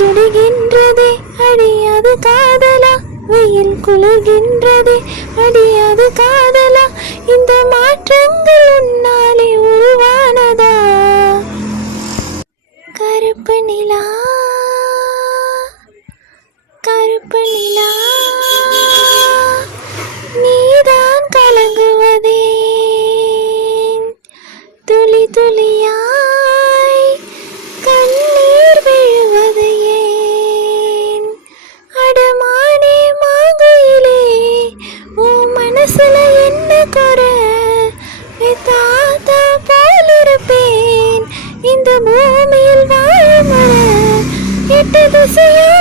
சுடுகின்றதே அடியாது காதலா. வெயில் குளிர்கின்றதே அடியாது காதலா. இந்த மாற்றங்கள் உன்னாலே உருவானதா? கருப்பு நிலா கருப்பு நிலா. இந்த பூமியில் வாழும் எட்டு திசையும்